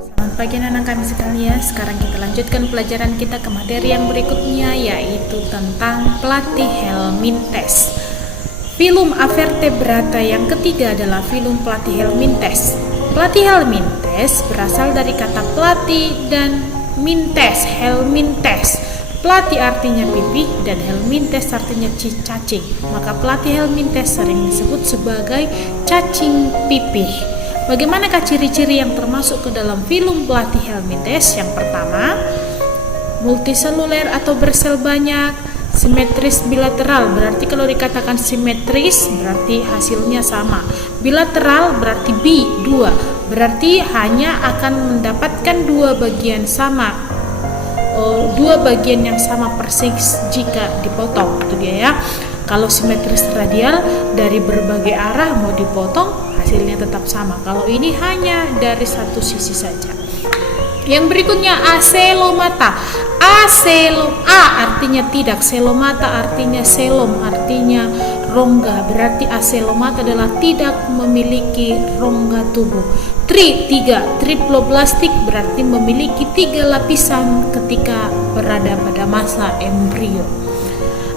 Selamat pagi anak-anak kami sekalian. Sekarang kita lanjutkan pelajaran kita ke materi yang berikutnya, yaitu tentang Platyhelminthes. Filum Avertebrata yang ketiga adalah filum Platyhelminthes. Platyhelminthes berasal dari kata platy dan mintes, helminthes. Platy artinya pipih dan helminthes artinya cacing. Maka Platyhelminthes sering disebut sebagai cacing pipih. Bagaimanakah ciri-ciri yang termasuk ke dalam filum Platyhelminthes? Yang pertama, multiseluler atau bersel banyak, simetris bilateral. Berarti kalau dikatakan simetris berarti hasilnya sama. Bilateral berarti dua. Berarti hanya akan mendapatkan dua bagian sama. Dua bagian yang sama persis jika dipotong, itu dia ya. Kalau simetris radial dari berbagai arah mau dipotong hasilnya tetap sama. Kalau ini hanya dari satu sisi saja. Yang berikutnya aselomata. A artinya tidak, selomata artinya selom, artinya rongga. Berarti aselomata adalah tidak memiliki rongga tubuh. Triploblastik berarti memiliki 3 lapisan ketika berada pada masa embrio.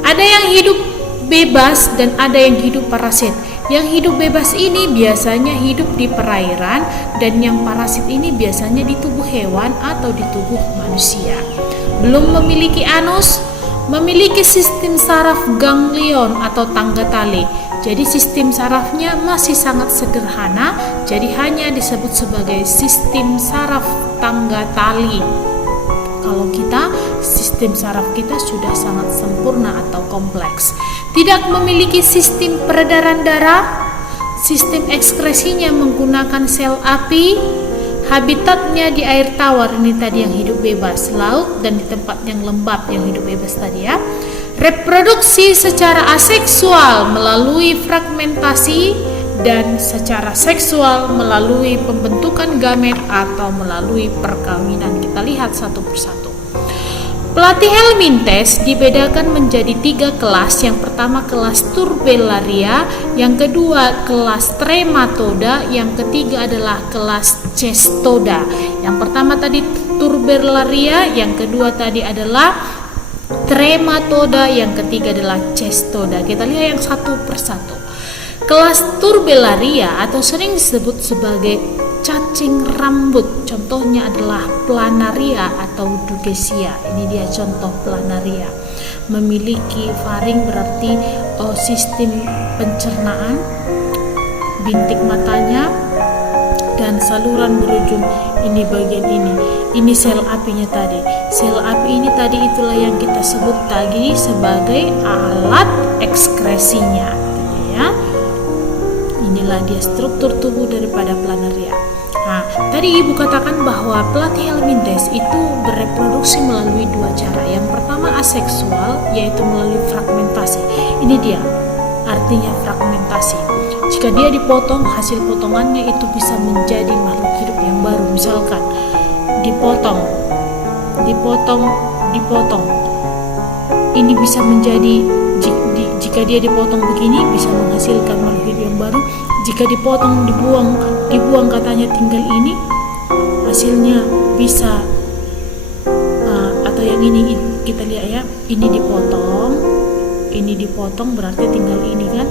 Ada yang hidup bebas dan ada yang hidup parasit. Yang hidup bebas ini biasanya hidup di perairan, dan yang parasit ini biasanya di tubuh hewan atau di tubuh manusia. Belum memiliki anus, memiliki sistem saraf ganglion atau tangga tali. Jadi sistem sarafnya masih sangat sederhana, jadi hanya disebut sebagai sistem saraf tangga tali. Kalau kita, sistem saraf kita sudah sangat sempurna atau kompleks. Tidak memiliki sistem peredaran darah, sistem ekskresinya menggunakan sel api, habitatnya di air tawar, ini tadi yang hidup bebas, laut, dan di tempat yang lembab yang hidup bebas tadi ya. Reproduksi secara aseksual melalui fragmentasi dan secara seksual melalui pembentukan gamet atau melalui perkawinan. Kita lihat satu persatu. Platyhelminthes dibedakan menjadi 3 kelas. Yang pertama kelas Turbellaria, yang kedua kelas Trematoda, yang ketiga adalah kelas Cestoda. Yang pertama tadi Turbellaria, yang kedua tadi adalah Trematoda, yang ketiga adalah Cestoda. Kita lihat yang satu persatu. Kelas Turbellaria atau sering disebut sebagai cacing rambut, contohnya adalah Planaria atau Dugesia. Ini dia contoh Planaria. Memiliki faring berarti sistem pencernaan, bintik matanya, dan saluran berujung ini bagian ini. Ini sel apinya tadi. Sel api ini tadi itulah yang kita sebut tadi sebagai alat ekskresinya, gitu ya. Inilah dia struktur tubuh daripada Planaria. Nah, tadi ibu katakan bahwa Platyhelminthes itu bereproduksi melalui 2 cara. Yang pertama aseksual, yaitu melalui fragmentasi. Ini dia artinya fragmentasi. Jika dia dipotong, hasil potongannya itu bisa menjadi makhluk hidup yang baru. Misalkan dipotong. Ini bisa menjadi, jika dia dipotong begini bisa menghasilkan makhluk hidup yang baru. Jika dipotong, dibuang katanya tinggal ini, hasilnya bisa atau yang ini kita lihat ya, ini dipotong berarti tinggal ini kan,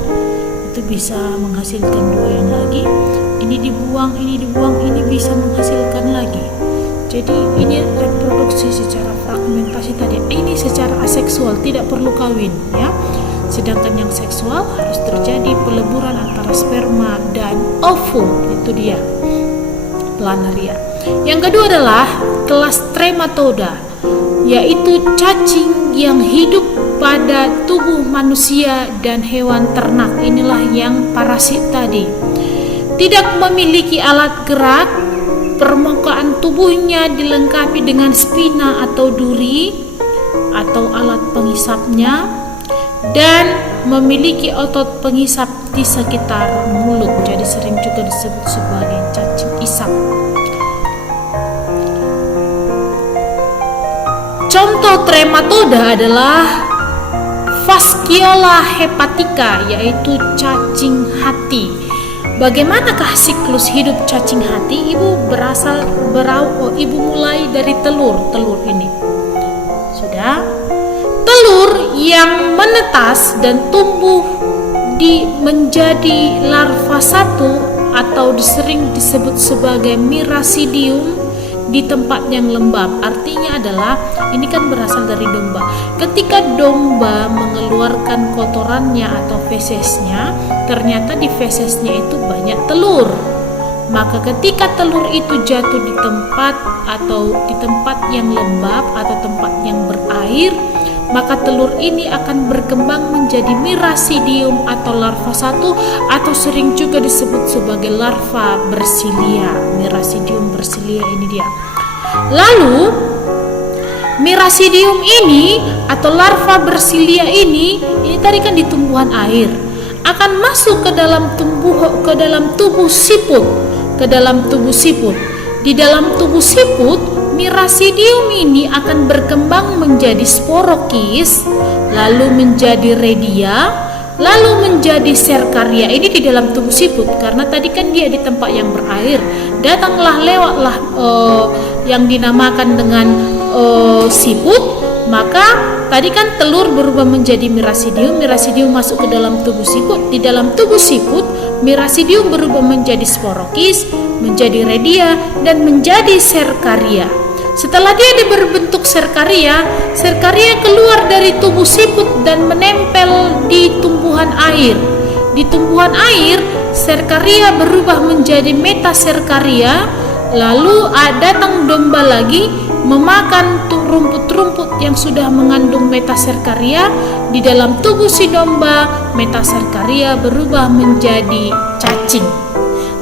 itu bisa menghasilkan 2 yang lagi. Ini dibuang, ini bisa menghasilkan lagi. Jadi ini reproduksi secara fragmentasi tadi. Ini secara aseksual, tidak perlu kawin ya. Sedangkan yang seksual harus terjadi peleburan antara sperma dan ovum. Itu dia Planaria. Yang kedua adalah kelas Trematoda, yaitu cacing yang hidup pada tubuh manusia dan hewan ternak. Inilah yang parasit tadi. Tidak memiliki alat gerak, permukaan tubuhnya dilengkapi dengan spina atau duri atau alat pengisapnya, dan memiliki otot pengisap di sekitar mulut. Jadi sering juga disebut sebagai cacing isap. Contoh Trematoda adalah Fasciola hepatica, yaitu cacing hati. Bagaimanakah siklus hidup cacing hati? Ibu mulai dari telur ini. Sudah? Telur yang menetas dan tumbuh menjadi larva satu atau sering disebut sebagai mirasidium di tempat yang lembab. Artinya adalah ini kan berasal dari domba. Ketika domba mengeluarkan kotorannya atau fesesnya, ternyata di fesesnya itu banyak telur. Maka ketika telur itu jatuh di tempat yang lembab atau tempat yang berair, maka telur ini akan berkembang menjadi mirasidium atau larva satu, atau sering juga disebut sebagai larva bersilia. Mirasidium bersilia ini dia. Lalu mirasidium ini atau larva bersilia ini tadi kan di tumbuhan air, akan masuk ke dalam tubuh siput. Di dalam tubuh siput, mirasidium ini akan berkembang menjadi sporokis, lalu menjadi redia, lalu menjadi serkaria. Ini di dalam tubuh siput, karena tadi kan dia di tempat yang berair. Lewatlah yang dinamakan dengan siput. Maka tadi kan telur berubah menjadi mirasidium masuk ke dalam tubuh siput. Di dalam tubuh siput, mirasidium berubah menjadi sporokis, menjadi redia, dan menjadi serkaria. Setelah dia berbentuk serkaria keluar dari tubuh siput dan menempel di tumbuhan air. Di tumbuhan air, serkaria berubah menjadi metaserkaria, lalu datang domba lagi memakan rumput-rumput yang sudah mengandung metaserkaria. Di dalam tubuh si domba, metaserkaria berubah menjadi cacing.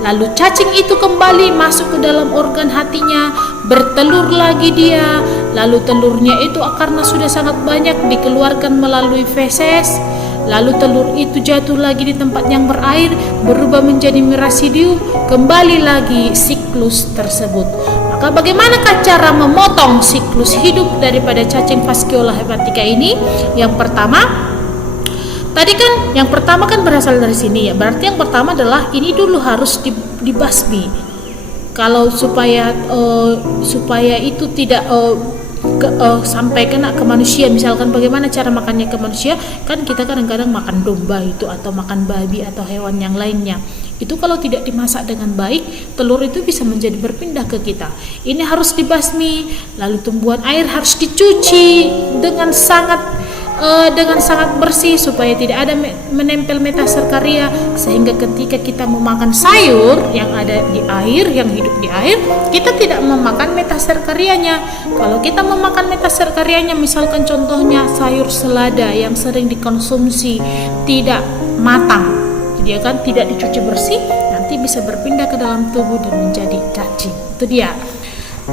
Lalu cacing itu kembali masuk ke dalam organ hatinya, bertelur lagi dia. Lalu telurnya itu karena sudah sangat banyak dikeluarkan melalui feses. Lalu telur itu jatuh lagi di tempat yang berair, berubah menjadi mirasidium, kembali lagi siklus tersebut. Maka bagaimanakah cara memotong siklus hidup daripada cacing Fasciola hepatica ini? Yang pertama kan berasal dari sini ya. Berarti yang pertama adalah ini dulu harus dibasmi. Kalau supaya itu tidak sampai kena ke manusia. Misalkan bagaimana cara makannya ke manusia? Kan kita kadang-kadang makan domba itu atau makan babi atau hewan yang lainnya. Itu kalau tidak dimasak dengan baik, telur itu bisa menjadi berpindah ke kita. Ini harus dibasmi, lalu tumbuhan air harus dicuci dengan sangat bersih supaya tidak ada menempel metaserkaria, sehingga ketika kita memakan sayur yang ada di air, yang hidup di air, kita tidak memakan metaserkarianya. Kalau kita memakan metaserkarianya, misalkan contohnya sayur selada yang sering dikonsumsi tidak matang, dia kan tidak dicuci bersih, nanti bisa berpindah ke dalam tubuh dan menjadi cacing. Itu dia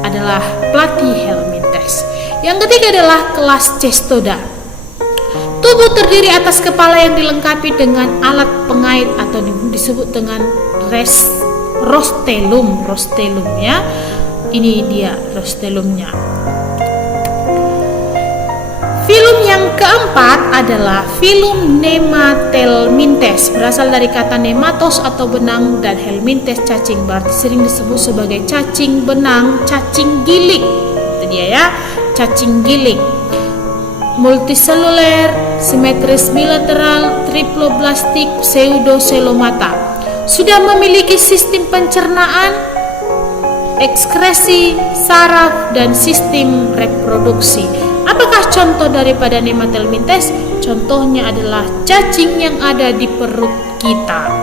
adalah Platyhelminthes. Yang ketiga adalah kelas Cestoda. Tubuh terdiri atas kepala yang dilengkapi dengan alat pengait atau disebut dengan rostellum ya. Ini dia rostellumnya. Filum yang keempat adalah filum Nematelmintes, berasal dari kata nematos atau benang dan helmintes cacing, berarti sering disebut sebagai cacing benang, cacing gilik. Itu dia ya, cacing gilik. Multiseluler, simetris bilateral, triploblastik, pseudocelomata. Sudah memiliki sistem pencernaan, ekskresi, saraf, dan sistem reproduksi. Apakah contoh daripada Nematelmintes? Contohnya adalah cacing yang ada di perut kita.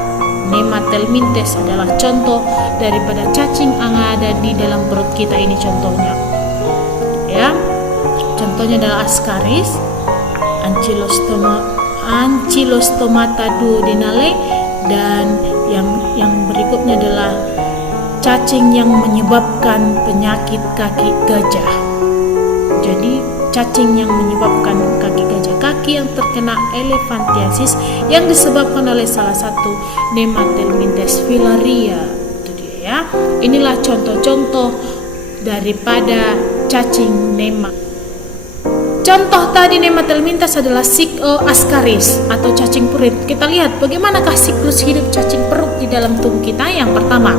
Nematelmintes adalah contoh daripada cacing yang ada di dalam perut kita ini contohnya. Ya. Contohnya adalah Ascaris, Ancylostomata duodenale, dan yang berikutnya adalah cacing yang menyebabkan penyakit kaki gajah. Jadi cacing yang menyebabkan kaki gajah, kaki yang terkena elephantiasis yang disebabkan oleh salah satu Nematelmintes filaria. Itu dia ya. Inilah contoh-contoh daripada cacing Contoh tadi nematelmintas adalah ascaris atau cacing perut. Kita lihat bagaimanakah siklus hidup cacing perut di dalam tubuh kita. Yang pertama,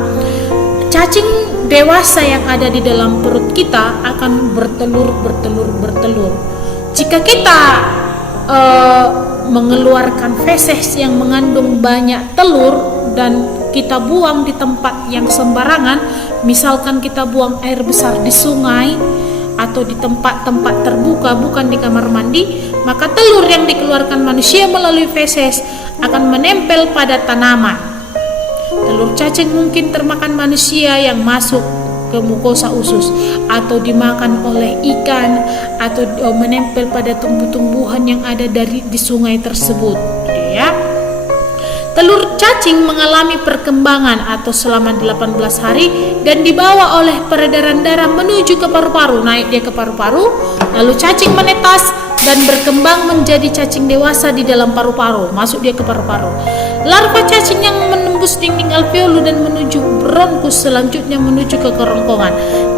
cacing dewasa yang ada di dalam perut kita akan bertelur. Jika kita mengeluarkan feses yang mengandung banyak telur dan kita buang di tempat yang sembarangan, misalkan kita buang air besar di sungai atau di tempat-tempat terbuka, bukan di kamar mandi, maka telur yang dikeluarkan manusia melalui feses akan menempel pada tanaman. Telur cacing mungkin termakan manusia yang masuk ke mukosa usus, atau dimakan oleh ikan, atau menempel pada tumbuh-tumbuhan yang ada di sungai tersebut, ya. Telur cacing mengalami perkembangan atau selama 18 hari dan dibawa oleh peredaran darah menuju ke paru-paru. Naik dia ke paru-paru, lalu cacing menetas dan berkembang menjadi cacing dewasa di dalam paru-paru. Masuk dia ke paru-paru. Larva cacing yang menembus dinding alveolus dan menuju bronkus, selanjutnya menuju ke kerongkongan.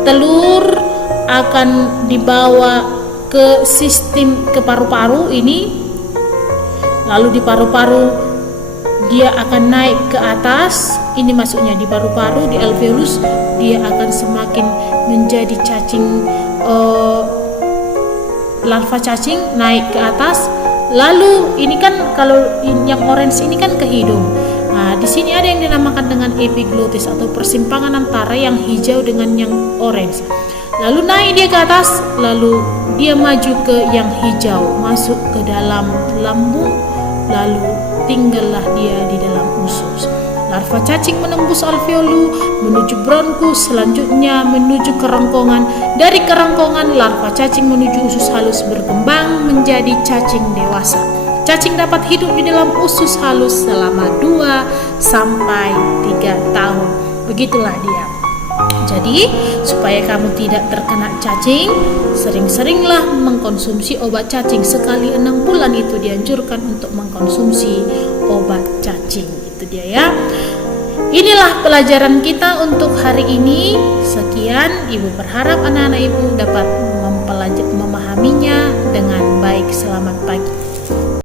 Telur akan dibawa ke sistem ke paru-paru ini, lalu di paru-paru dia akan naik ke atas. Ini masuknya di paru-paru, di alveolus, dia akan semakin menjadi cacing, larva cacing naik ke atas. Lalu ini kan kalau yang orange ini kan ke hidung. Nah, di sini ada yang dinamakan dengan epiglotis atau persimpangan antara yang hijau dengan yang orange. Lalu naik dia ke atas, lalu dia maju ke yang hijau, masuk ke dalam lambung, lalu tinggallah dia di dalam usus. Larva cacing menembus alveolus menuju bronkus, selanjutnya menuju kerongkongan. Dari kerongkongan larva cacing menuju usus halus, berkembang menjadi cacing dewasa. Cacing dapat hidup di dalam usus halus selama 2 sampai 3 tahun. Begitulah dia. Jadi, supaya kamu tidak terkena cacing, sering-seringlah mengkonsumsi obat cacing. Sekali 6 bulan itu dianjurkan untuk mengkonsumsi obat cacing. Itu dia ya. Inilah pelajaran kita untuk hari ini. Sekian, Ibu berharap anak-anak Ibu dapat memahaminya dengan baik. Selamat pagi.